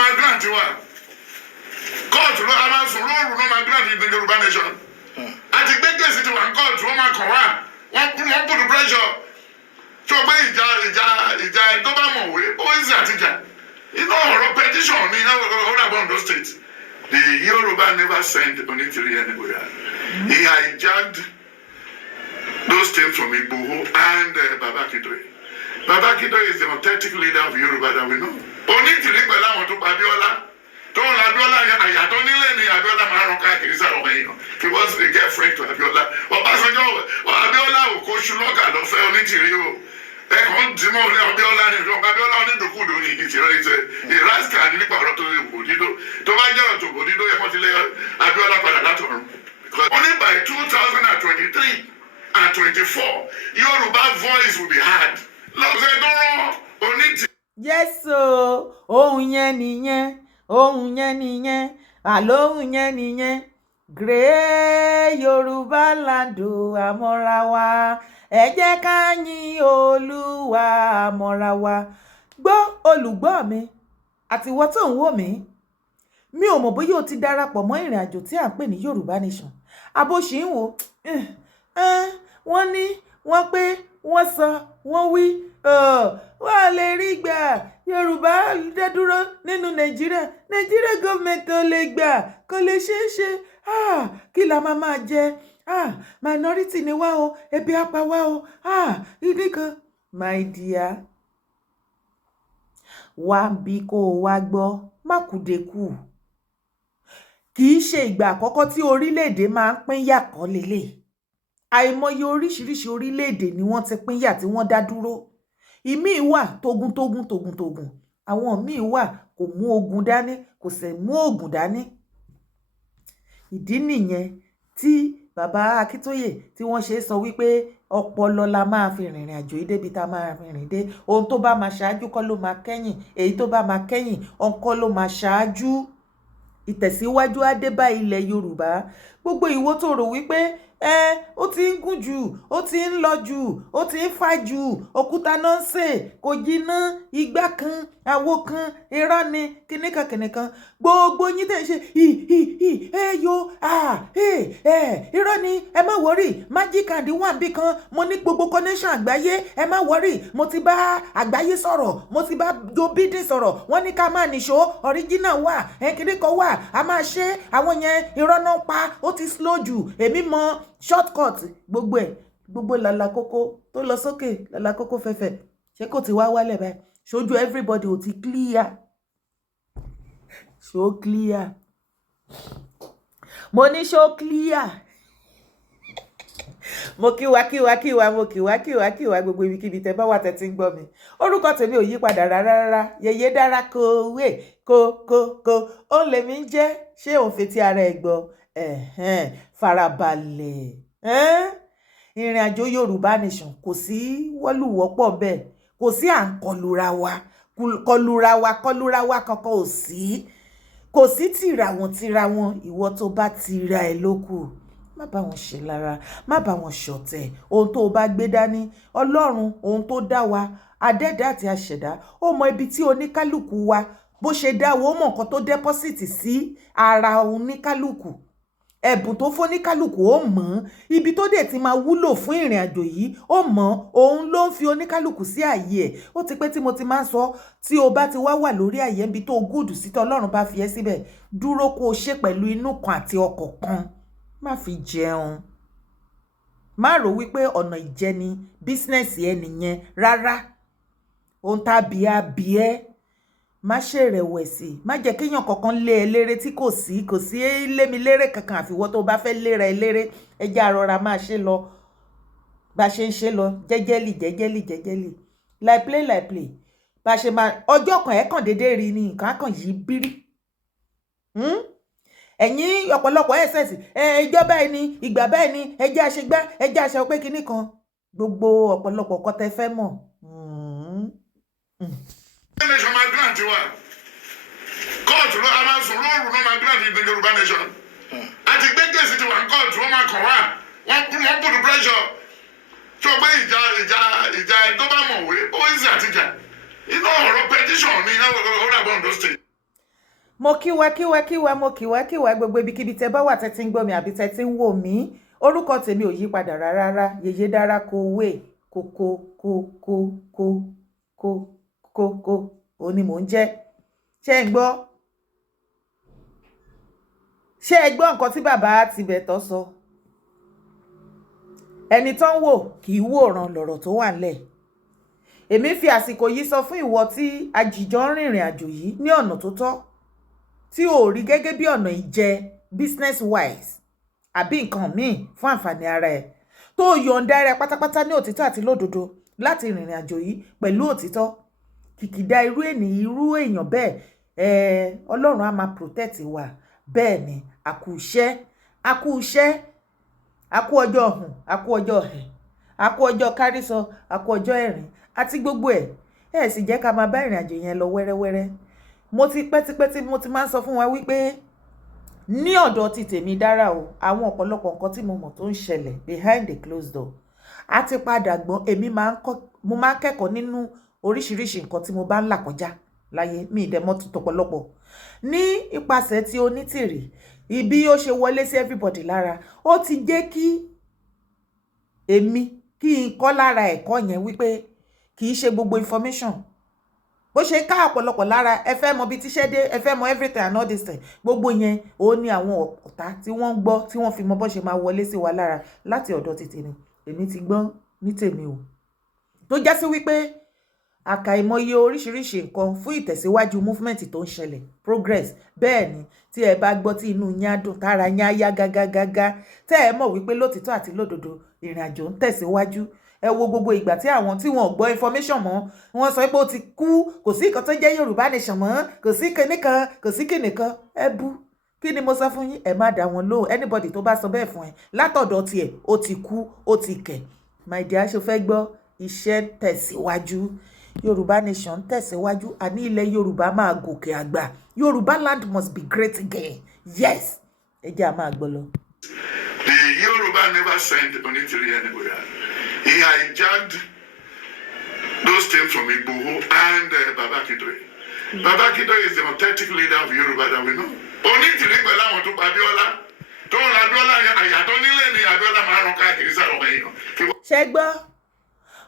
migrant wa court ló a máa sùn lóòrùn náà migrant in the Yorùbá nation àti gbé kéèsì tí wà ń court wọ́n máa kàn wá wọ́n put pressure tó gbé ìjà tó bá mọ̀wé ó ń ṣe àtijọ́ iná ọ̀rọ̀ petition ní ọ̀rọ̀ Ondo state the Yoruba never sent Onitiri anywhere. He hijacked those things from Igboho and Baba Akintoye. Baba Akintoye is the authentic leader of Yoruba that we know. Onitiri pẹ̀lú àwọn tó pa Abiola tó ń la Abiola àyàtọ̀ nílé ni Abiola máa rán káàkiri sáà ọmọ èèyàn. He was the girlfriend to Abiola. Ọbásanjọ́ Abiola ò kó ṣùlọ́gà lọ fẹ́ Onitiri o. Ẹ̀kọ́ tí mo rí Abiola ní ìjọba Abiola onídòkúdò ní ìtìrẹ́ ìṣe ìrásíkà nípa ọ̀rọ̀ tó lè wò dídó tó bá jẹ́ ọ̀rọ̀ tó wò dídó ẹ̀kọ́ ti lé Abiola padà látọ̀run. Only by 2023 and 24 Yoruba voice will be heard. Lọ́sẹ̀ tó rán Onitiri. Yes o, ohun yẹn nìyẹn, àlóhùn yẹn nìyẹn. Great Yoruba land àmọ́ra wa. Ẹ jẹ́ ká yìn Olúwa àmọ́ra wa. Gbọ́ olùgbọ́ mi àti ìwọ tó ń wò mí. Mi ò mọ̀ bóyá o ti darapọ̀ mọ́ ìrìn àjò tí à ń pè ní Yorùbá Nation. Abo ṣì ń wò. Wọ́n ní wọ́n pé wọ́n sọ wọ́n wí. Wọ́n lè rí gbà Yorùbá dá dúró nínú Nàìjíríà gọ́ọ̀mẹ̀ntì ò lè gbà kò lè ṣeé ṣe. Kí la máa jẹ? Minority ni wá o, ebi á pa wá o. Ìdí kan my dear wá bí kó o wá gbọ́ má kùdékù. Kì í ṣe ìgbà àkọ́kọ́ tí orílẹ̀-èdè máa ń pín yà kọ́ lélẹ̀. Àìmọye oríṣiríṣi orílẹ̀-èdè ni wọ́n ti pín yà tí wọ́n dá dúró. Ìmíì wà togun. Àwọn míì wà kò mú ogun dání kò sì mú ogun dání. Ìdí nìyẹn tí bàbá Akíntóyè tí wọ́n ṣe sọ wípé ọpọlọ la máa fi rìnrìn àjò yìí débi tá a máa rìnrìn dé. Ohun tó bá máa ṣáájú kọ́ ló máa kẹ́yìn, èyí tó bá máa kẹ́yìn ọ̀nkọ́ ló máa ṣáájú. Ìtẹ̀síwájú á dé bá ilẹ̀ Yorùbá. Gbogbo ìwọ tó rò wípé ó ti ń gùn jù, ó ti ń lọ jù, ó ti ń fà jù, òkúta náà ń sè, kò jiná, igbá kan, àwo kan, irọ́ ni, kìnìkan. Gbogbo yín tẹ̀ ń ṣe irọ́ ni, ẹ má wọrí, magic and wà bí kan, mo ní gbogbo connection àgbáyé, ẹ má wọrí, mo ti bá àgbáyé sọ̀rọ̀, mo ti bá Joe Biden sọ̀rọ̀, wọ́n ní ká máa nìṣó, original wà, kìnìkan wà, a máa ṣe, àwọn yẹn irọ́ náà pa, ó ti slow jù, èmi mọ shortcut gbogbo làlàkókó tó lọ sókè làlàkókó fẹ́fẹ́ ṣé kò ti wá wálẹ̀ báyìí ṣojú everybody ò ti clear ṣó clear mo ní ṣó clear mo kíwa gbogbo ibikíbi tẹ́ bá wà tẹ́ ti ń gbọ́ mi orúkọ tèmi ò yí padà rárá Yèyé Dára Kowee ko ó lè mi jẹ́ ṣé òun fetí ara ẹ̀ gbọ́ farabalẹ̀ ìrìn àjò Yorùbá Nation kò sí wọ́lùwọ́pọ̀ bẹ́ẹ̀ kò sí à ń kọlura wa kankan ò sí kò sí tìra wọn ìwọ tó bá tira ẹ lókù má bá wọn ṣe lára má bá wọn ṣọ̀tẹ̀ ohun tó bá gbé dání Ọlọ́run ohun tó dá wa adẹ́dá àti àṣẹ̀dá ó mọ ibi tí oníkálùkù wa bó ṣe dáwọ́ ó mọ nǹkan tó dẹ́pọ́sìtì sí ara oníkálùkù ẹ̀bùn tó fóníkálùkù ó mọ̀ ibi tó dẹ̀ ti máa wúlò fún ìrìn àjò yìí ó mọ̀ òun ló ń fi oníkálùkù sí ààyè ẹ̀ ó ti pẹ́ tí mo ti máa ń sọ tí o bá ti wá wà lórí ààyè ibi tó gùdù sí tí Ọlọ́run bá fi ẹ́ síbẹ̀ dúró kó o ṣe pẹ̀lú inú kan àti ọkàn kan má fi jẹun má rò wípé ọ̀nà ìjẹni bísínẹ́sì ẹ nìyẹn rárá ohun tàbí abíẹ́ má ṣe rẹ̀wẹ̀sì má jẹ́ kéèyàn kankan lé ẹ léré tí kò sí lémi léré kankan àfiwọ́ tó bá fẹ́ léra ẹ léré ẹ jẹ́ àrọ́ra máa ṣe lọ bá ṣe ń ṣe lọ jẹ́jẹ́lì like play bá ṣe máa ọjọ́ kan ẹ̀ kàn déédéé rí ni nǹkan kan yìí bírí ẹ̀yin ọ̀pọ̀lọpọ̀ ẹ̀sẹ̀sì ìjọba ẹni ìgbà báyìí ni ẹjẹ́ àṣegbá ẹjẹ́ àṣẹ pé kinní kan gbogbo ọ̀pọ̀lọpọ̀ kọ́tẹ́ fẹ́ mọ̀. Nation migrant wa kóòtù ló a máa sùn lóòrùn náà migrant in the Yorùbá Nation àti gbé kéèsì tí wà ń kóòtù wọ́n máa kàn wá wọ́n put pressure tó gbé ìjà tó bá mọ̀wé ó ń ṣe àtijọ́ inú ọ̀rọ̀ petition ní ọ̀rọ̀ Ondo state. mo kíwá mo kíwá gbogbo ibikíbi tẹ́ bá wà tẹ́ ti ń gbọ́ mi àbí tẹ́ ti ń wò mí. Orúkọ tèmi ò yí padà rárá. Yèyé Dára Kowé kó òní mò ń jẹ́. Ṣé ẹ gbọ́ nǹkan tí bàbá Tibẹ̀tọ̀ sọ? Ẹni tó ń wò kì í wòran lọ̀rọ̀ tó wà ńlẹ̀. Èmi fi àsìkò yìí sọ fún ìwọ tí àjìjọ ń rìnrìn àjò yìí ní ọ̀nà tó tọ́, tí ò rí gẹ́gẹ́ bí ọ̀nà ìjẹ business wise àbí nǹkan míì fún àǹfààní ara ẹ̀, tó yọ̀ǹda rẹ̀ pátápátá ní òtítọ́ àti lódodo láti rìnrìn àjò yìí pẹ̀lú òtítọ́. Kìkìdá irú èèyàn bẹ́ẹ̀ Ọlọ́run á máa protect wa. Bẹ́ẹ̀ ni àkú iṣẹ́ àkú ọjọ́ ọ̀hún àkú ọjọ́ ọ̀hẹ̀ àkú ọjọ́ kárísọ àkú ọjọ́ ẹ̀rín àti gbogbo ẹ̀ sì jẹ́ ká máa bá ìrìn àjò yẹn lọ wẹ́rẹ́wẹ́rẹ́. Mo ti pẹ́ tí mo ti máa ń sọ fún wa wípé ní ọ̀dọ̀ ti tèmi Dára o, àwọn ọ̀pọ̀lọpọ̀ nǹkan tí mo mọ̀ tó ń ṣẹlẹ̀ behind the closed door á ti padà gbọ́n. Èmi mo máa ń kẹ́kọ̀ọ́ nínú oríṣiríṣi nǹkan tí mo bá ń là kọjá láyé. Mi ìdẹ̀mọ́ tọ̀pọ̀lọpọ̀ ní ipasẹ̀ tí Onítìrí ibi ó ṣe wọlé sí everybody lára, ó ti jẹ́ kí èmi kí n kọ́ lára ẹ̀kọ́ yẹn wípé kì í ṣe gbogbo information bó ṣe ká ọ̀pọ̀lọpọ̀ lára. Ẹ fẹ́ mọ bí tíṣẹ́ dé, ẹ fẹ́ mọ everything and all this thing. Gbogbo yẹn ó ní àwọn ọ̀tá tí wọ́n ń gbọ́ tí wọ́n fi mọ bó ṣe máa wọlé sí wa lára láti ọ̀dọ̀ ti tèmi. Èmi ti gbọ́n ní tèmi o, tó já sí wípé àkàìmọye oríṣiríṣi nǹkan fún ìtẹ̀síwájú movement tó ń ṣẹlẹ̀ progress. Bẹ́ẹ̀ ni tí ẹ bá gbọ́ tí inú yín á dùn tára yín á yá gágágágá, tẹ́ ẹ mọ̀ wípé lótìtọ́ àti lódodo ìrìn àjò ń tẹ̀síwájú. Ẹ wo gbogbo ìgbà tí àwọn tí wọn ò gbọ́ information mọ́ wọ́n sọ pé ó ti kú, kò sí nǹkan tó jẹ́ Yorùbá nation mọ́, kò sí kìnìkan kò sí kìnìkan. Ẹ bú kí ni mo sọ fún yín? Ẹ má dá wọn lóhùn. Anybody tó bá sọ bẹ́ẹ̀ fún ẹ látọ̀dọ̀ tiẹ̀ ó ti kú ó ti kẹ̀. My dear, ṣo fẹ́ gbọ́? Iṣẹ́ tẹ̀síwájú, Yorùbá nation tẹ̀síwájú. Àní ilẹ̀ Yorùbá máa gòkè àgbà. Yorùbá land must be great again. Yes. Ẹ jẹ́ a máa gbọ́ lọ. The Yoruba never sent Onitiri anywhere. He hijacked those things from Igboho and Baba Akintoye. Baba Akintoye is the authentic leader of Yoruba that we know. Onitiri pẹ̀lú àwọn tó pa Abíọ́lá. Tó ń ra Abíọ́lá yẹn àyàtọ̀ nílé ni Abíọ́lá máa ń rán káàkiri sáwọn èèyàn. Ṣé gbọ́?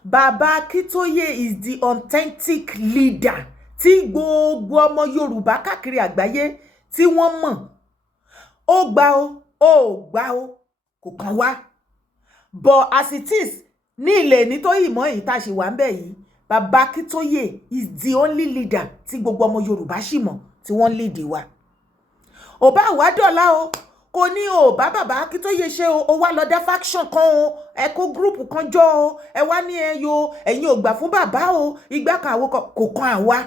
Baba Akintoye is the authentic leader tí gbogbo ọmọ Yorùbá káàkiri àgbáyé tí wọ́n mọ̀. Ó gbà ó gbà ó kò kàn wá. But as it is ní ilẹ̀ ní tó yìí mọ́ èyí tá a ṣe wà ń bẹ̀ yìí, Baba Akintoye is the only leader tí gbogbo ọmọ Yorùbá ṣì mọ̀ tí wọ́n lead wa. Ò bá wá dọ̀la o, kò ní o bá Baba Akintoye ṣe o wá lọ dá faction kan o, ẹ kó group kan jọ o, ẹ wá ní ẹ̀yin ò gbà fún bàbá o, ìgbà kan àwo kò kan àwa.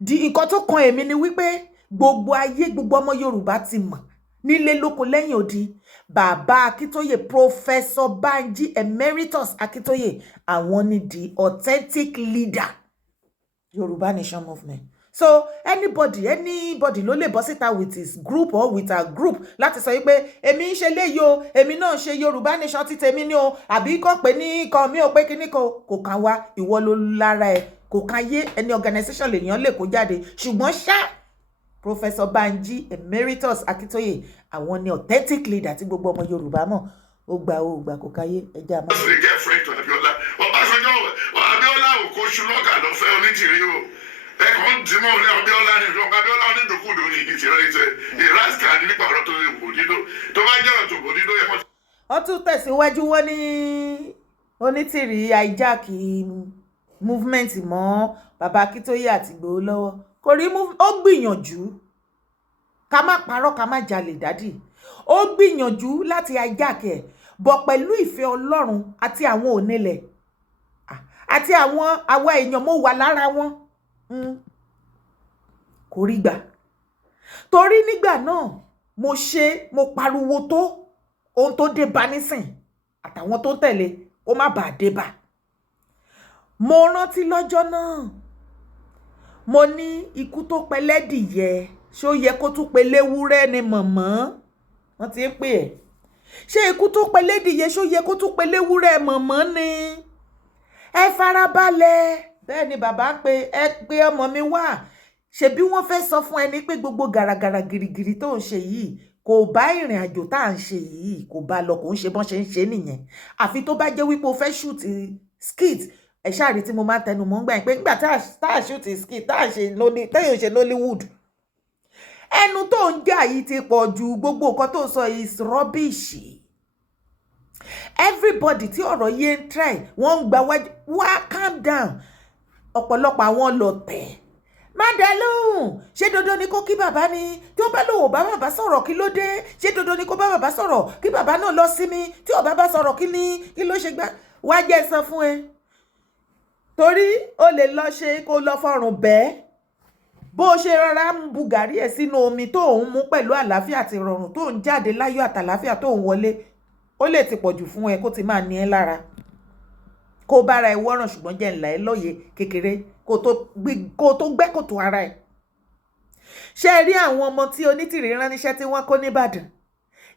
Di nǹkan tó kan èmi ni wípé gbogbo ayé gbogbo ọmọ Yorùbá ti mọ̀ nílé lóko lẹ́yìn odi. Baba Akintoye, Professor Banji Emeritus Akintoye, àwọn ni the authentic leader Yorùbá nation movement. So anybody ló lè bọ́ síta with his group or with her group láti sọ wípé èmi ń ṣe léyìí o, èmi náà ń ṣe Yorùbá nation ti tèmi ni o, àbí kàn pé ní kan mi ò pé kíní kò kàn wá. Ìwọ ló lára ẹ, kò kàn yé ẹni organization lèèyàn lè kó jáde. Ṣùgbọ́n ṣá Professor Banji Emeritus Akintoye, àwọn ni authentic leader tí gbogbo ọmọ Yorùbá mọ̀. Ó gbà kò káyé ẹja máa. That's the girlfriend to Abíọ́lá. Ọbásanjọ́ Abíọ́lá ò kó ṣùlọ́gà lọ fẹ́ Onítìrí o. Ẹ̀kan tí mo rí Abíọ́lá ní ìjọba Abíọ́lá onídòkúdò ní ìtìrẹ́ ìrásíkà nípa ọ̀rọ̀ tó lè bò dídó. Tó bá jẹ́ ọ̀rọ̀ tó bò dídó yẹ kó. Wọ́n tún tẹ̀síwájú wọ́n ní Onítìrí hijack movement mọ́ Baba Akintoye àti Ìgbòho lọ́wọ́. Kò rí ó gbìyànjú ká má parọ́ ká má jalè dádì. Ó gbìyànjú láti hijack ẹ̀ bọ̀ pẹ̀lú ìfẹ́ Ọlọ́run àti àwọn onílẹ̀ àti àwọn àwa èèyàn mo wà lára wọn. Kò rí gbà. Torí nígbà náà mo pariwo tó ohun tó dé bá nísìn àtàwọn tó tẹ̀lé ó má bàa dé bá. Mo rántí lọ́jọ́ náà mo ní ikú tó pẹlẹ́dìyẹ ṣó yẹ kó tún pe léwúrẹ́ ni mọ̀mọ́. Wọ́n ti ń pè ẹ́. Ṣé ikú tó pẹlẹ́dìyẹ ṣó yẹ kó tún pe léwúrẹ́ mọ̀mọ́ ni? Ẹ farabalẹ̀. Bẹ́ẹ̀ ni bàbá ń pe ẹ pé ọmọ mi wá. ṣebí wọ́n fẹ́ sọ fún ẹni pé gbogbo gàràgàrà gìrìgìrì tó ń ṣe yìí kò bá ìrìn àjò tá à ń ṣe yìí kò bá lọ kò ń ṣe bọ́n ṣe ń ṣe nìyẹn àfi tó bá jẹ́ wípé o fẹ́ shoot skit ẹ̀ ṣáàrí tí mo máa ń tẹnu mọ́ ń gbà yín pé nígbà tá à shoot skit tá à ṣe Nollywood ẹnu tó ń jà yìí ti pọ̀ ju gbogbo nǹkan tó sọ is rubbish everybody tí ọ̀rọ̀ yé ń try wọ́n ń gba wá calm down ọ̀pọ̀lọpọ̀ àwọn lọ̀tẹ̀ má dá lóhùn ṣé dandan ni kó kí bàbá ni tí ó bá lòun ò bá bàbá sọ̀rọ̀ kí ló dé ṣé dandan ni kó bá bàbá sọ̀rọ̀ kí bàbá náà lọ sí mi tí ò bá bá sọ̀rọ̀ kí ló ṣe gbá wá jẹ́ sọ fún ẹ torí o lè lọ ṣe kó lọ fọrùn bẹ́ẹ̀ bó ṣe rọra ń bu gàrí ẹ̀ sínú omi tó ń mú pẹ̀lú àlàáfíà àti ìrọ̀rùn tó ń jáde láyọ̀ àtàlàáfíà tó ń wọlé ó lè ti pọ̀jù fún ẹ kó ti máa ní ẹ lára kó bára ẹ wọ́ràn ṣùgbọ́n jẹ́ ńlá ẹ lóye kékeré kó tó gbẹ́ kòtò ara ẹ ṣe rí àwọn ọmọ tí onítìrí ránníṣẹ́ tí wọ́n kó nìbàdàn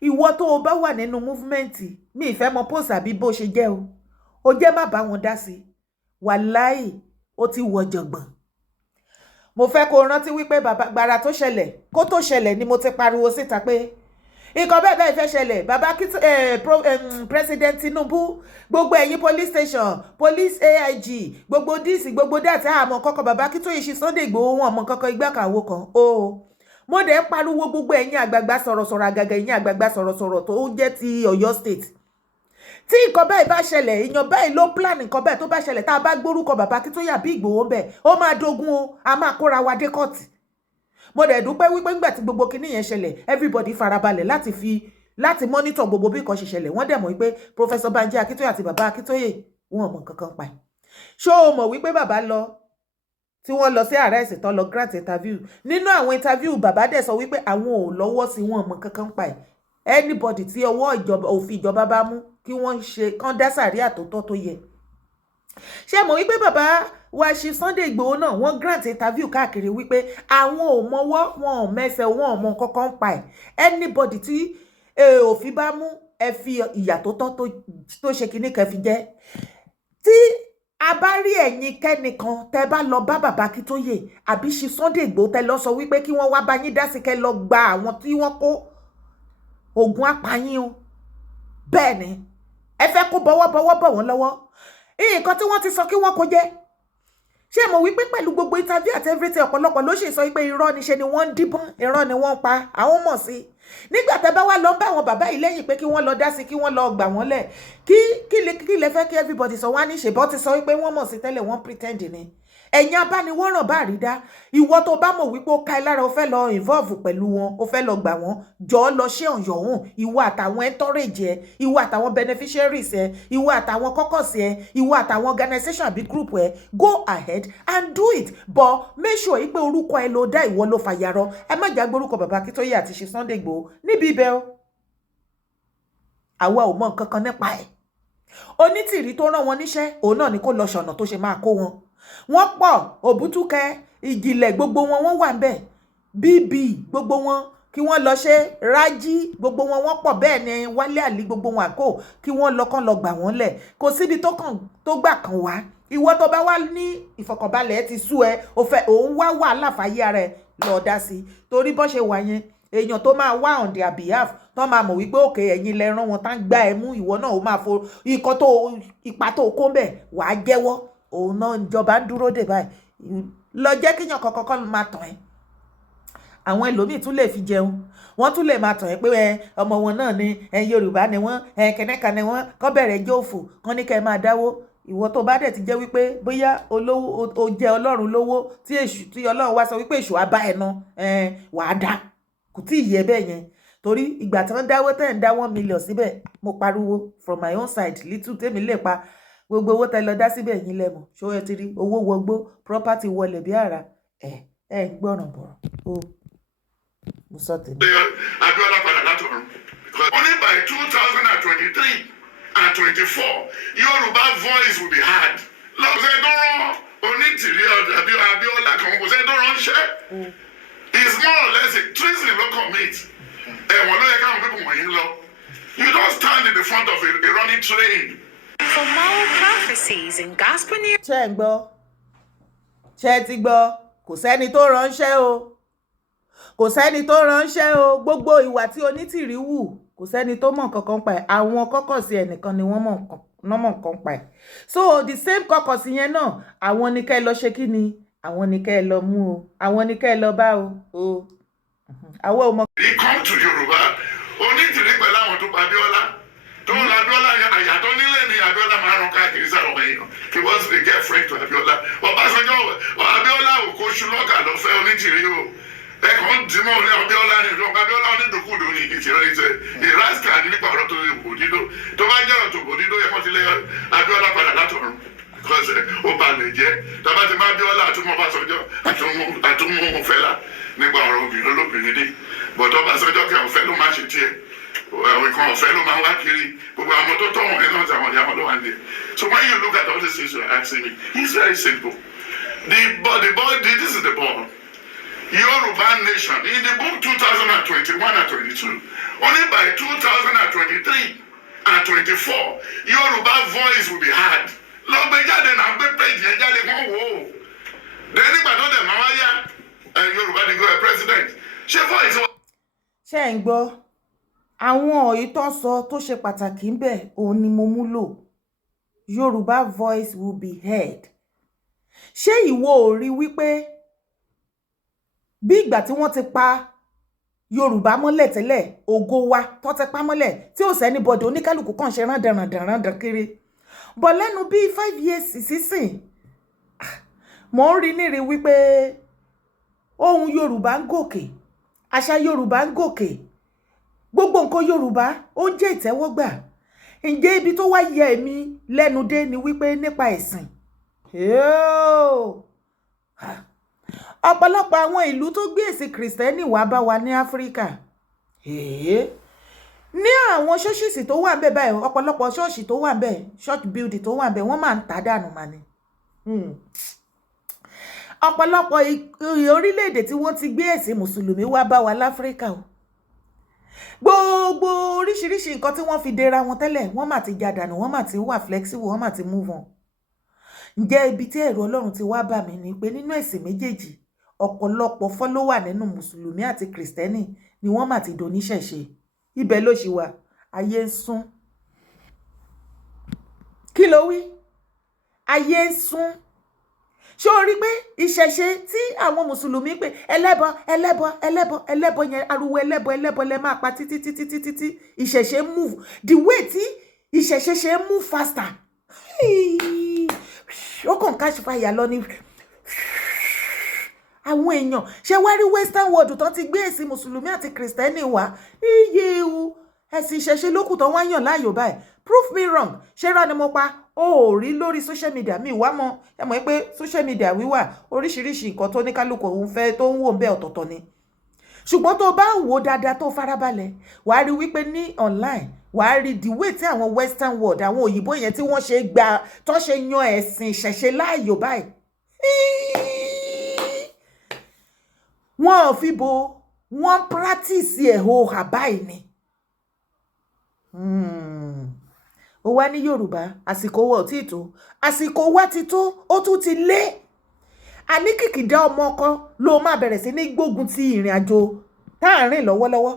ìwọ tó o bá wà nínú múfúmẹ́ǹtì mi ìfẹ́ mọ post àbí bó ṣe jẹ́ o jẹ́ má bá wọn dá sí wàláì ó ti wọ jọ̀gbọ̀n mo fẹ́ kó rántí wípé bàbá gbàrà tó ṣẹlẹ̀ kó tó ṣẹlẹ̀ ni mo ti pariwo síta pé nǹkan bẹ́ẹ̀ bẹ́ẹ̀ fẹ́ ṣẹlẹ̀ bàbá president Tinubu gbogbo ẹ̀yin police station police AIG gbogbo dis gbogbo dat àmọ́ kọ́kọ́ bàbá Akíntóyè ṣe Sunday Igboho wọn ọmọ kankan igbá kàwó kan o mo dẹ̀ pariwo gbogbo ẹ̀yin àgbààgbà sọ̀rọ̀sọ̀rọ̀ àgàgà ẹ̀yin àgbààgbà sọ̀rọ̀sọ̀rọ̀ tó jẹ́ ti Ọ̀yọ́ state tí nǹkan báyìí bá ṣẹlẹ̀ èèyàn báyìí ló plan nǹkan báyìí tó bá ṣẹlẹ̀ tá a bá gbórúkọ bàbá Akíntóyè àbí Ìgbòho bẹ́ẹ̀ ó máa dogun o a máa kóra wa dé kọ́ọ̀tì mo dẹ̀ dúpẹ́ wípé nígbà tí gbogbo kinní yẹn ṣẹlẹ̀ everybody farabalẹ̀ láti monitor gbogbo bí nǹkan ṣe ṣẹlẹ̀ wọ́n dẹ̀ mọ̀ wípé Professor Banji Akíntóyè àti bàbá Akíntóyè wọn ò mọ̀ kankan pa ẹ̀ ṣó o mọ̀ wípé bàbá lọ tí wọ́n lọ sí àrẹ́sì tán lọ grant interview nínú àwọn interview bàbá dẹ̀ sọ wípé àwọn ò lọ́wọ́ sí wọn ò mọ̀ kankan pa ẹ̀ anybody tí ọwọ́ òfin ìjọba bá mú kí wọ́n ṣe kán dá sàríà tó tọ́ tó yẹ ṣé mọ̀ wípé bàbá wa ṣe Sunday Igboho náà wọ́n grant interview káàkiri wípé àwọn ò mọwọ́ wọn ò mẹsẹ̀ wọn ò mọ kankan pa ẹ̀ anybody tí òfin bá mú ẹ fi ìyà tó tọ́ tó ṣe kíní kan fi jẹ́ tí a bá rí ẹ̀yin kẹ́nìkan tẹ́ bá lọ bá bàbá Akíntóyè àbí ṣe Sunday Igboho tẹ́ lọ sọ wípé kí wọ́n wá bá yín dá sí kẹ́ lọ gba àwọn tí wọ́n kó oògùn apààyàn o bẹ́ẹ̀ ni ẹ fẹ́ kó bọ́wọ́ bọ̀ wọ́n lọ́wọ́ nǹkan tí wọ́n ti sọ kí wọ́n kó jẹ́ ṣé mo wí pé pẹ̀lú gbogbo interview àti everything ọ̀pọ̀lọpọ̀ ló ṣe sọ pé irọ́ ni ṣe ni wọ́n ń díbọ́n irọ́ ni wọ́n ń pa àwọn mọ̀ sí nígbà tẹ́ bá wá lọ bá àwọn bàbá yìí lẹ́yìn pé kí wọ́n lọ dá sí kí wọ́n lọ gbà wọ́n lẹ̀ kí lè fẹ́ kí everybody sọ wá ní ṣèbọ́ ti sọ wípé wọ́n mọ̀ sí tẹ́lẹ̀ wọ́n pretend ni ẹ̀yin abániwọ́ràn bá rí dá ìwọ tó bá mọ̀ wípé ó ka ẹ lára ó fẹ́ lọ involve pẹ̀lú wọn ó fẹ́ lọ gbà wọ́n jọ lọ ṣe ọ̀yọ̀hún ìwọ àtàwọn entourage ẹ ìwọ àtàwọn beneficiaries ẹ ìwọ àtàwọn caucus ẹ ìwọ àtàwọn organisation àbí group ẹ go ahead and do it but make sure pé orúkọ ẹ ló dá ìwọ ló fàyàrọ ẹ má jà gbórúkọ bàbá Akíntóyè àti ṣe Sunday Igboho níbi ibẹ̀ o àwa ò mọ nǹkan kan nípa ẹ̀ onítìrí tó rán wọn níṣẹ́ òun náà ni kó lọ ṣọ̀nà tó ṣe máa kó wọn wọ́n pọ̀ òbútúkẹ́ ìjìnlẹ̀ gbogbo wọn wà ńbẹ̀ bíbí gbogbo wọn kí wọ́n lọ ṣe rájí gbogbo wọn pọ̀ bẹ́ẹ̀ ni Wálé Àlí gbogbo wọn àkó kí wọ́n lọ kán lọ gbà wọ́n lẹ̀ kò síbi tó gbà kàn wá ìwọ tó bá wà ní ìfọ̀kànbalẹ̀ ẹ ti sú ẹ òun wá wàhálà fàyè rẹ lọ dá sí torí bó ṣe wà yẹn èèyàn tó máa wá on their behalf tó máa mọ̀ wípé òkè ẹ̀yin lẹ rán wọn tán gbá ẹ mú ìwọ náà ó máa fo ipa tó kó bẹ̀ wàá jẹ́wọ́ òun náà ìjọba ń dúró dè báyìí lọ jẹ́ kíyàn kọ́kọ́ máa tàn ẹ́ àwọn ẹlòmíì tún lè fi jẹun wọ́n tún lè máa tàn ẹ́ pé ọmọ wọn náà ni Yorùbá ni wọ́n kẹ́nẹ́kan ni wọ́n kọ́ bẹ̀rẹ̀ jẹ́ òfò kán ní kẹ́ ẹ máa dáwó ìwọ tó bá dẹ̀ ti jẹ́ wípé bóyá olówó o jẹ́ Ọlọ́run lówó tí Ọlọ́run wá sọ wípé èṣù á bá ẹ ná wàá dá kò tí ì yẹ bẹ́ẹ̀ yẹn torí ìgbà tí wọ́n dáwó tẹ̀ ń dá 1 million síbẹ̀ mo pariwo from my own side little tèmi lè pa gbogbo owó tẹ lọ dá síbẹ̀ yín lẹ́mọ̀ ṣó ẹ ti rí owó wọgbó property wọlé bí ara ẹ gbọ́ràn bọ̀rọ̀ o mo sọ tèmi. Abíọ́lá padà látọ̀run only by 2023 and 24 Yorùbá voice will be heard lọ́sẹ̀ tó rán onítìrí Abíọ́lá kan kò sẹ́ tó ránṣẹ́ is more or less a treason ló commit ẹ̀wọ̀n ló yẹ káwọn pípọ̀ wọ̀nyí lọ you don't stand in the front of a running train. For moral prophecies in gospel news. ṣé ẹ gbọ́ ṣé ẹ ti gbọ́ kò sẹ́ni tó ránṣẹ́ o kò sẹ́ni tó ránṣẹ́ o gbogbo ìwà tí Onítìrí wù kò sẹ́ni tó mọ̀ kankan pa ẹ̀ àwọn kọ́kọ̀sí ẹnìkan ni wọ́n mọ̀ nǹkan pa ẹ̀ so the same kọ́kọ̀sí yẹn náà àwọn ni kẹ́ ẹ lọ ṣe kí ni àwọn ni kẹ́ ẹ lọ mú o àwọn ni kẹ́ ẹ lọ bá o àwọn ò mọ̀. he come to Yorùbá Onítìrí pẹ̀lú àwọn tó pa Abíọ́lá tó ń la Abíọ́lá yẹn àyàtọ̀ nílé ni Abíọ́lá máa rán káàkiri sáwọn èèyàn he was a girlfriend to Abíọ́lá Ọbásanjọ́ Abíọ́lá ò kó ṣùlọ́kà lọ fẹ́ Onítìrí o ẹ̀kọ́ dìímọ̀ ní Abíọ́lá ní ìlú Abíọ́lá onídòkúdò ní ìtìrẹ́ ìtẹ́ ìrásíkà ní nípa ọ̀rọ̀ tó lè wò dídó tó bá jẹ́ ọ̀rọ̀ tó wò dídó yẹ kó ti lé Abíọ́lá padà látọ̀run kọ́sẹ̀ ó ba lè jẹ́ tàbá ti má Abíọ́lá àtúmọ̀ Ọbásanjọ́ àtúmọ̀ Fẹlá nípa ọ̀rọ̀ obìnrin olóbìnrin ní bọ̀dọ̀ Ọbásanjọ́ kẹ́ ọ̀fẹ́ ló máa ṣe tiẹ̀ àwọn ìkan ọ̀fẹ́ ló máa wá kiri gbogbo àwọn tó tọ̀ wọ̀nyẹn náà tàwọn ìyá wọn ló wà ní. So when you look at all these things you are asking me it's very simple this is the ball. Yoruba nation in the book 2021 and 22 only by 2023 and 24 Yoruba voice will be heard lọ́gbẹ́ jáde náà gbé péjì yẹn jáde wọ́n wò ó then nígbà tó dẹ̀ máa wá yá Yorùbá di go president ṣé voice wa. ṣé ń gbọ́ àwọn ìtọ́ sọ tó ṣe pàtàkì ń bẹ̀ òun ni mo mú lò Yoruba voice will be heard ṣé ìwọ ò rí wípé bí ìgbà tí wọ́n ti pa Yorùbá mọ́lẹ̀ tẹ́lẹ̀ ògo wa tó ti pa mọ́lẹ̀ tí ò sẹ́ni bọ̀dọ̀ oníkálùkù kàn ṣe rándanrandan kiri bọ̀ lẹ́nu bíi 5 years sísìn mò ń rí nírí wípé ohun Yorùbá ń gòkè àṣà Yorùbá ń gòkè gbogbo nǹkan Yorùbá ó jẹ́ ìtẹ́wọ́gbà ǹjẹ́ ibi tó wá yẹ èmi lẹ́nu dé ni wípé nípa ẹ̀sìn ọ̀pọ̀lọpọ̀ àwọn ìlú tó gbé ẹ̀sìn kìrìsìtẹ́nì wá bá wa ní Áfíríkà ní àwọn ṣọ́ọ̀ṣì tó wà ńbẹ̀ báyìí ọ̀pọ̀lọpọ̀ ṣọ́ọ̀ṣì tó wà ńbẹ̀ church building tó wà ńbẹ̀ wọ́n máa ń tà dànù mà ní ọ̀pọ̀lọpọ̀ orílẹ̀-èdè tí wọ́n ti gbé ẹ̀sìn mùsùlùmí wá bá wa láfíríkà o gbogbo oríṣiríṣi nǹkan tí wọ́n fi dera wọn tẹ́lẹ̀ wọ́n máa ti já dànù wọ́n máa ti wà flexible wọ́n máa ti move on ǹjẹ́ ibi tí ẹ̀rù Ọlọ́run ti wá bà mí ni pé nínú ẹ̀sìn méjèèjì ọ̀pọ̀lọpọ̀ fọ́lọ́wà nínú mùsùlùmí àti kìrìsìtẹ́nì ni wọ́n máa ti doníṣẹ̀ṣe ibẹ̀ ló ṣì wà ayé ń sún kí ló wí ayé ń sún ṣé o rí pé ìṣẹ̀ṣe tí àwọn mùsùlùmí pé ẹlẹ́bọ yẹn ariwo ẹlẹ́bọ lẹ máa pa títí ìṣẹ̀ṣe move the way tí ìṣẹ̀ṣe ṣe move faster ó kàn káṣí fàyà lọ ní àwọn èèyàn ṣe wá rí western world tó ti gbé ẹ̀sìn mùsùlùmí àti kìrìsìtẹ́nì wá iye ewu ẹ̀sìn ìṣẹ̀ṣe lókù tó wá yàn láàyò báyìí prove me wrong ṣé rán ni mo pa ó rí lórí social media mi wá mọ ẹ mọ̀ pé social media wíwà oríṣiríṣi nǹkan tó ní kálukú òun fẹ́ tó ń wò ń bẹ́ ọ̀tọ̀ọ̀tọ̀ ni ṣùgbọ́n tó bá wò dáadáa tó farabalẹ̀ wàá rí wípé ní online wàá rí the way tí àwọn western world àwọn òyìnbó yẹn tí wọ́n ṣe gbà tó ṣe yan ẹ̀sìn ìṣẹ̀ṣe láàyò báyìí wọ́n ò fi bo wọ́n practice ẹ̀ o àbáyìí ni ó wá ní Yorùbá àsìkò wọ̀ tí tó àsìkò wá ti tó ó tún ti lé àní kìkìdá ọmọ ọkọ ló máa bẹ̀rẹ̀ sí ní gbógun ti ìrìn àjò táàrin lọ́wọ́lọ́wọ́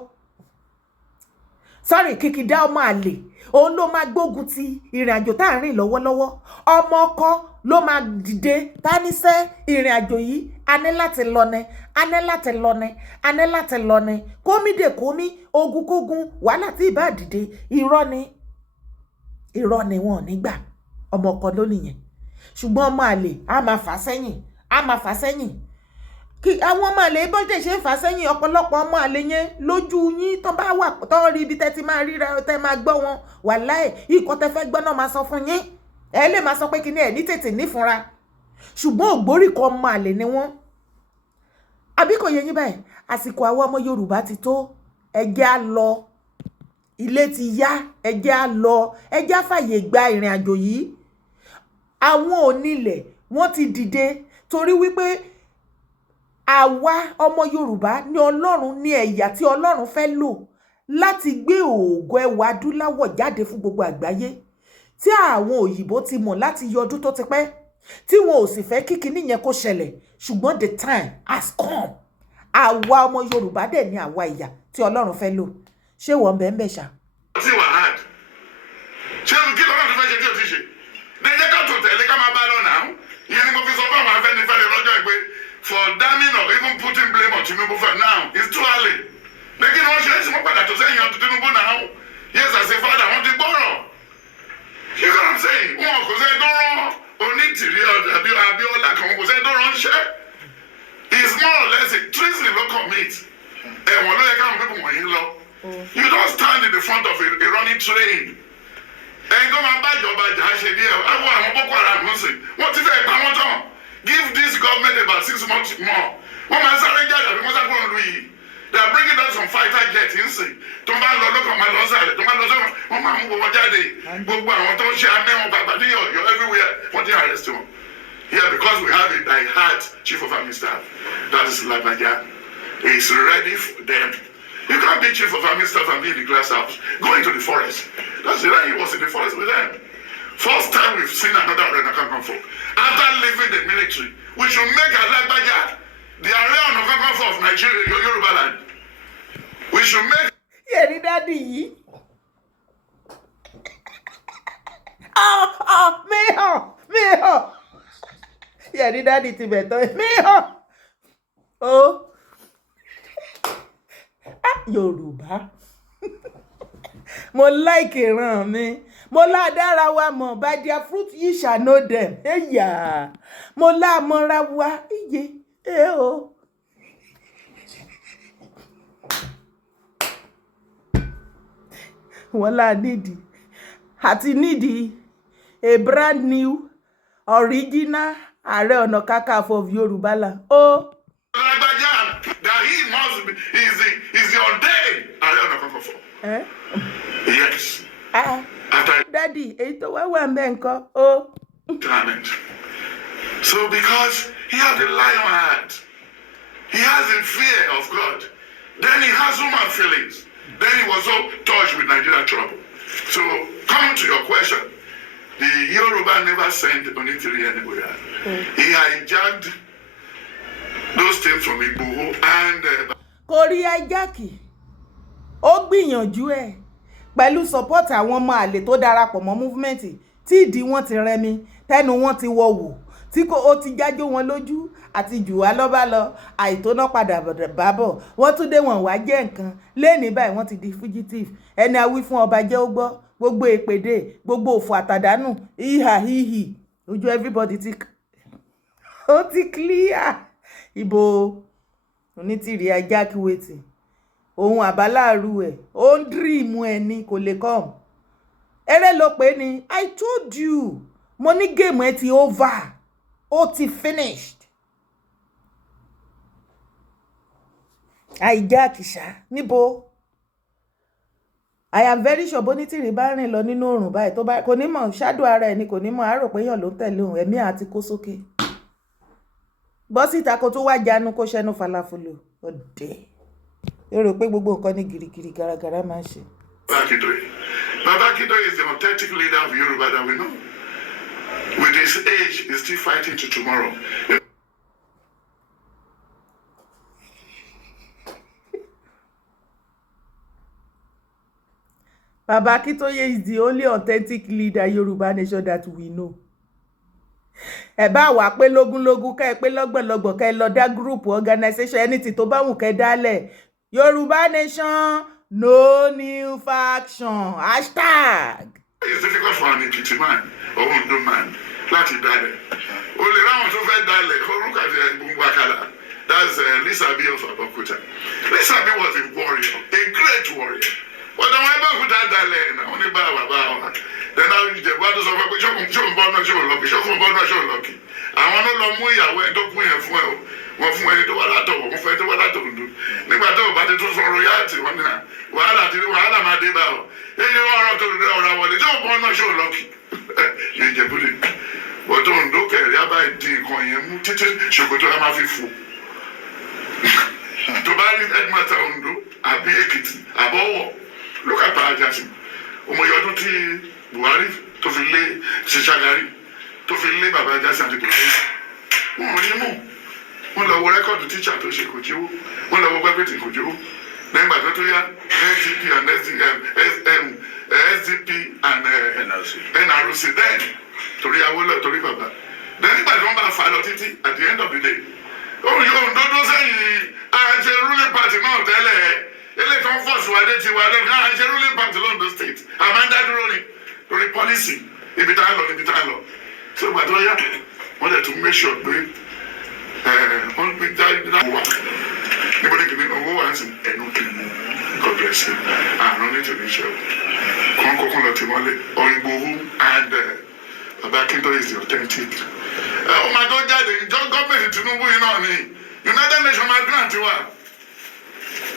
sorry kìkìdá ọmọ àlè òun ló máa gbógun ti ìrìn àjò táàrin lọ́wọ́lọ́wọ́ ọmọ ọkọ ló máa dìde táníṣẹ́ ìrìn àjò yìí a ní láti lọ́nẹ a ní láti lọ́nẹ a ní láti lọ́nẹ kómídè kómí ogun kógun wàhálà tí ìbá dìde irọ́ ni wọn ò ní gbà ọmọ ọkọ ló nìyẹn ṣùgbọ́n ọmọ àlè á máa fà sẹ́yìn kí àwọn ọmọ àlè bọ́jẹ̀ ṣe ń fà sẹ́yìn ọ̀pọ̀lọpọ̀ ọmọ àlè yẹn lójú yín tó bá wà tó rí ibi tẹ́ ti máa ríra tẹ́ máa gbọ́ wọn wàláhì ikọ̀ tẹ́ fẹ́ gbọ́ náà máa sọ fún yín ẹ lè máa sọ pé kíní ẹ̀ ní tètè nífunra ṣùgbọ́n ògbóríkọ ọmọ àlè ni wọ́n àbí kò yẹ yín báyìí àsìkò àwọn ọmọ Yorùbá ti tó ẹjẹ́ á lọ ilé ti yá ẹjẹ́ á lọ ẹjẹ́ á fàyè gba ìrìn àjò yìí àwọn onílẹ̀ wọ́n ti dìde torí wípé àwa ọmọ Yorùbá ní Ọlọ́run ní ẹ̀yà tí Ọlọ́run fẹ́ lò láti gbé ògo ẹwà adúláwọ̀ jáde fún gbogbo àgbáyé tí àwọn òyìnbó ti mọ̀ láti yọ ọdún tó ti pẹ́ tí wọn ò sì fẹ́ kí kinní yẹn kó ṣẹlẹ̀ ṣùgbọ́n the time has come. Àwa ọmọ Yorùbá dẹ̀ ní àwa ìyà tí Ọlọ́run fẹ́ lò. Ṣé wọ́n bẹ́ẹ̀ bẹ́ẹ̀ ṣá? tí wà hard ṣé kí lọ́nà tó fẹ́ ṣe tí o ti ṣe lẹ́jẹ́ ká tó tẹ̀lé ká máa bá lọ náà ìyẹn ni mo fi sọ fún àwọn Afẹ́nifẹ́re lọ́jọ́ ìpè for damning or even putting blame on Tinubu for now it's too early lẹ́kí ni wọ́n ṣe é sí wọ́n padà tó sẹ́yìn ọdún Tinubu náà yes as a father wọ́n ti gbọ́rọ̀ you know what I'm saying wọn kò sẹ́ni tó rán Onítìrí Abíọ́lá kan kò sẹ́ni tó ránṣẹ́ it's more or less a treason ló commit ẹ̀wọ̀n ló yẹ káwọn pípọ̀ wọ̀nyí lọ. You don't stand in the front of a running train. And go and buy your badge. I want Boko Haram. What if I come on? Give this government about 6 months more. One man surrendered because I'm going to do. They are bringing us some fighter jets. Don't buy the local man. Don't buy the one man who was there. Go buy one. Don't share them. You're everywhere. What they arrest you? Yeah, because we have a die-hard chief of army staff. That is Labaja. He's ready for them. You can't be chief of army staff and be in the glass house. Go into the forest. That's the way he was in the forest with them. First time we've seen another Renakakanfo. After leaving the military, we should make Alagbaja the Renakakanfo of Nigeria, Yoruba land. We should make... Yeah, daddy. Me. Yeah, daddy Tibetan. Me. Oh. Yorùbá mo like ìran mi mo lá dára wa mọ̀ by their fruit ye shall know them eya mo lá mọ́ra wa iye o. wọ́n lá nídìí àti nídìí a brand new original Ààrẹ Ọ̀nà Kakanfò of Yorùbá land. Oh. That he must be, is the ordained Ààrẹ Ọ̀nà Kakanfò. Yes. After Daddy, èyí tó wá wà ńbẹ̀ ńkọ́? Oh. Retirement. So because he has the lion heart, he has the fear of God, then he has human feelings. Then he was so touched with Nigeria trouble. So coming to your question, the Yoruba never sent Onitiri anywhere. He hijacked those things from Igboho and kò rí ajákì ó gbìyànjú ẹ̀ pẹ̀lú support àwọn ọmọ àlè tó darapọ̀ mọ́ movement tí ìdí wọn ti rẹmi tẹnu wọn ti wọ̀wò tí kò ó ti jájó wọn lójú àti jù wá lọ́ba lọ àìtóná padà bábọ̀ wọ́n tún dé wọn wá jẹ́ nǹkan lẹ́ni báyìí wọ́n ti di fugitive ẹni awí fún ọba jẹ́ ó gbọ́ gbogbo èpèdè gbogbo òfò àtàdánù ìhà híhì ojú everybody ti ó ti clear ibo Onítìrí ajákì wetin ohun àbáláàrú ẹ̀ ó ń dream ẹ̀ ní kò lè come eré ló pé ni I told you mo ní game ẹ ti over ó ti finished ajákì ṣá níbo I am very sure Onítìrí bá rìn lọ nínú oòrùn báyìí tó bá kò ní mọ̀ shadow ara ẹ̀ ni kò ní mọ̀ àárò pé èèyàn ló ń tẹ̀lé òun ẹ̀mí àti kó sókè bọ́sìta kó tó wá jánu kó ṣẹ́nu falafolo ọ̀dẹ́ ó rò pé gbogbo nǹkan ní gìrìgìrì gàràgàrà máa ń ṣe. Baba Akintoye is the authentic leader of Yoruba that we know. With his age, he's still fighting to tomorrow. Baba Akintoye is the only authentic leader Yoruba nation that we know. Ẹ bá wà pé lógúnlógún ká ẹ pé lọ́gbọ̀nlọ́gbọ̀n ká ẹ lọ dá group organization anything tó bá wù ká ẹ dálẹ̀ Yoruba nation no new faction hashtag. It's difficult for an Ekiti man or Ondo man láti dálẹ̀. O lè ráwọn tó fẹ́ dálẹ̀ orúkọ àti ẹ̀gbọ́n Akala. That's Lisabi of Abeokuta. Lisabi was a warrior, a great warrior. But the one Abeokuta dálẹ̀ náà wọ́n ní bá bàbá wa. Then now you just want to say, "But show me born, show lucky, show me born, show lucky." I want to know more. Ìyàwó ẹ̀ tó kún yẹn fún ẹ o. Wọ́n fún ẹni tó wá látọ̀wọ̀, wọ́n fún ẹni tó wá látọ̀ǹdó. Nígbà tó o bá ti tún sọ royalty wọn nìyà, wàhálà máa dé bá o. Èyí ọ̀rọ̀ tó lè ọ̀rọ̀ wọlé, show me born, show lucky. Yóò jẹ búlẹ̀. Bọ̀dọ̀ Oǹdó kẹ̀rẹ́ á bá di nǹkan yẹn mú títí ṣòkòtò á máa fi fò. Tó bá rí Headmaster Oǹdó àbí Èkìtì àbọ̀wọ̀, look at Bàjásì. Ọmọ ìyọdún tí Buhari tó fi lé Ṣàgárí tó fi lé bàbá Jásí àti Buhari wọn ò rí mú wọn lọ wo rẹ́kọ̀dù tíṣà tó ṣe kò jíwó wọn lọ wo gbẹ́gbẹ́tì kò jíwó lẹ́yìn ìgbà tó yá SDP and NRC then torí Awólọ́wọ̀ torí bàbá lẹ́yìn ìgbà tí wọ́n bá fà lọ títí at the end of the day òun yóò dúdú sẹ́yìn àṣẹ ruling party náà tẹ́lẹ̀ ilé tó ń fọ̀ síwájú ti wà lẹ́nu àṣẹ ruling party l'Ondo state àmàndá dúró ni torí policy ibi tá a lọ níbi tá a lọ so ìgbà tó yá wọ́n dẹ̀ tún make sure pé wọ́n gbé jáde wà níbo ní kìnìún owó wà sí ẹnu kìnìún God bless you àrùn ní tòní ṣe o kàn kókó lọ tí wọ́n lé Ìgbòho and Baba Akintoye is the authentic. Ọmọ tó jáde ìjọ gọ́ọ̀mẹ̀ntì Tinubu yìí náà ni United Nations máa grant wa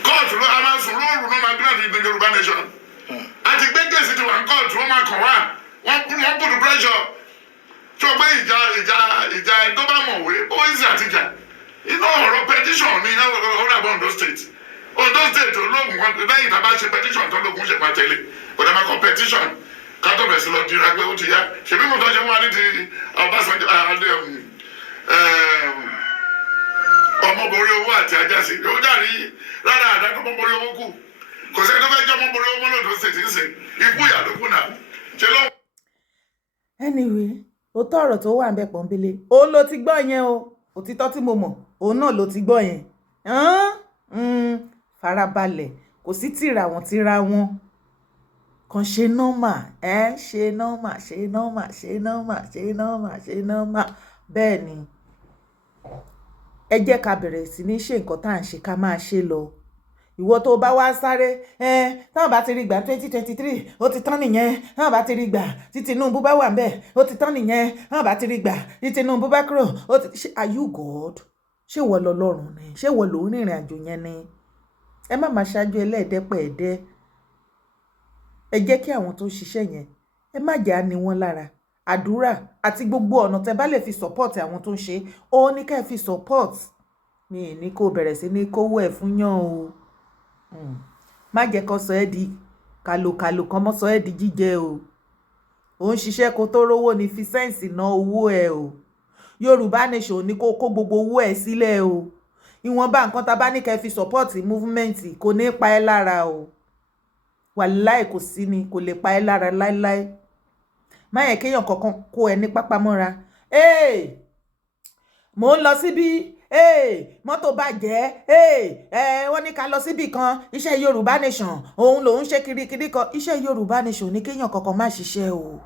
kóòtù ló a máa sùn lóòrùn náà máa grant ní Yorùbá nation àti gbé kéèsì ti wà ní kóòtù wọ́n máa kàn wá wọ́n put pressure tó gbé ìjà tó bá mọ̀wé ó easy àtijọ́ inú ọ̀rọ̀ petition ní ọ̀rọ̀ Ondo state ológun kan lẹ́yìn tá a bá ṣe petition tó lógun ṣe máa tẹ̀lé kódà máa kọ petition kátó bẹ̀rẹ̀ sí lọ dira pé ó ti yá ṣèbí mo tọ́ ṣe wá ní ti Ọbásanjọ́ ọmọborí owó àti Ajásí ó dàrí rárá àdájọ́ ọmọborí owó kù kò sẹ́ni tó fẹ́ jẹ́ ọmọborí owó l'Ondo state ń sìn ikú ìyá ló kù náà ṣe ló. Anyway òótọ́ ọ̀rọ̀ tó wà ń bẹ pọ̀nbélé òun ló ti gbọ́ yẹn o òtítọ́ tí mo mọ̀ òun náà ló ti gbọ́ yẹn farabalẹ̀ kò sí tìra wọn kan ṣe nọ́mà ṣe nọ́mà bẹ́ẹ̀ ni ẹ jẹ́ ká bẹ̀rẹ̀ sí ní ṣe nǹkan tá à ń ṣe ká máa ṣe lọ ìwọ tó bá wá sáré táwọn bá ti rí gbà 2023 ó ti tán nìyẹn táwọn bá ti rí gbà tí Tinubu bá wà ńbẹ̀ ó ti tán nìyẹn táwọn bá ti rí gbà tí Tinubu bá kúrò ó ti ṣe are you God ṣé wọ́n lọ lọ́rùn ni ṣé wọ́n lòún rìnrìn àjò yẹn ni ẹ má máa ṣáájú ẹlẹ́ẹ̀dẹ́pẹ̀ẹ́dẹ́ ẹ jẹ́ kí àwọn tó ń ṣiṣẹ́ yẹn ẹ má jà ní wọn lára àdúrà àti gbogbo ọ̀nà tẹ bá lè fi support àwọn tó ń ṣe ó ní ká ẹ fi support mi ì ní kó bẹ̀rẹ̀ sí ní kówó ẹ̀ fún yàn o má jẹ́ kó sọ ẹ́ di kàlòkàlò kan mọ́ sọ ẹ́ di jíjẹ o ò ń ṣiṣẹ́ kó tó rówó ní fi sẹ́ǹsì ná owó ẹ̀ o Yorùbá nation ní kó kó gbogbo owó ẹ̀ sílẹ̀ o ìwọ̀nba nǹkan tá bá ní ká ẹ fi support movement kò ní pa ẹ́ lára o wàláì kò sí ni kò lè pa ẹ́ lára láíláí má yẹ kéèyàn kankan kó ẹ ní pápámọ́ra mò ń lọ síbí mọ́tò bàjẹ́ wọ́n ní ká lọ síbì kan iṣẹ́ Yorùbá nation òun lòún ṣe kirikiri kan iṣẹ́ Yorùbá nation ní kéèyàn kankan má ṣiṣẹ́ o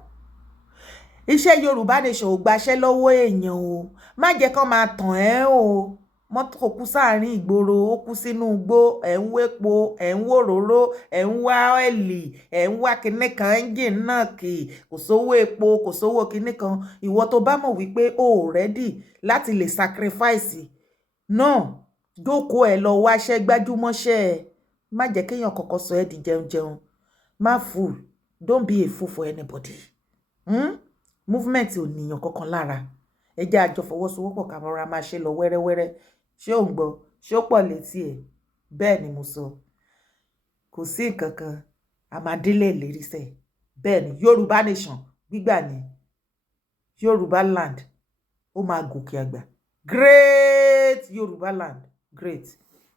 iṣẹ́ Yorùbá nation ò gbaṣẹ́ lọ́wọ́ èèyàn o má jẹ́ kán máa tàn ẹ́ o mọ́tò kú sáàrin ìgboro ó kú sínú igbó ẹ̀ ń wépo ẹ̀ ń wòróró ẹ̀ ń wá ọ́ìlì ẹ̀ ń wá kinní kan ẹ́ńjìn náà kì kò sówó epo kò sówó kinní kan ìwọ tó bá mọ̀ wípé o ò rẹ́dì láti lè sacrifice náà jókòó ẹ̀ lọ wáṣẹ́ gbájúmọ́ṣẹ́ ẹ̀ má jẹ́ kéèyàn kọ̀ọ̀kan sọ ẹ́ di jẹun má fool don't be a fool for anybody movement ò níyàn kankan lára ẹ jẹ́ àjọ fọwọ́sowọ́pọ̀ ká rọra máa ṣe lọ wẹ́rẹ́wẹ́rẹ́ ṣé ò ń gbọ́ ṣé ó pọ̀ létí ẹ̀ bẹ́ẹ̀ ni mo sọ kò sí nǹkan kan àmàdílé ìlérí sẹ́ bẹ́ẹ̀ ni Yorùbá nation gbígbà ní Yorùbá land ó máa gòkè àgbà great Yorùbá land great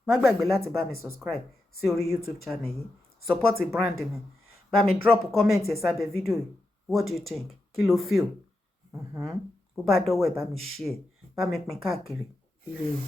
má gbàgbé láti bá mi subscribe sí orí YouTube channel yìí support brand mi bá mi drop comment ẹ̀ sábẹ́ fídíò yìí what do you think kí ló feel bó bá dọ́wọ́ ẹ̀ bá mi share bá mi pín káàkiri ire o.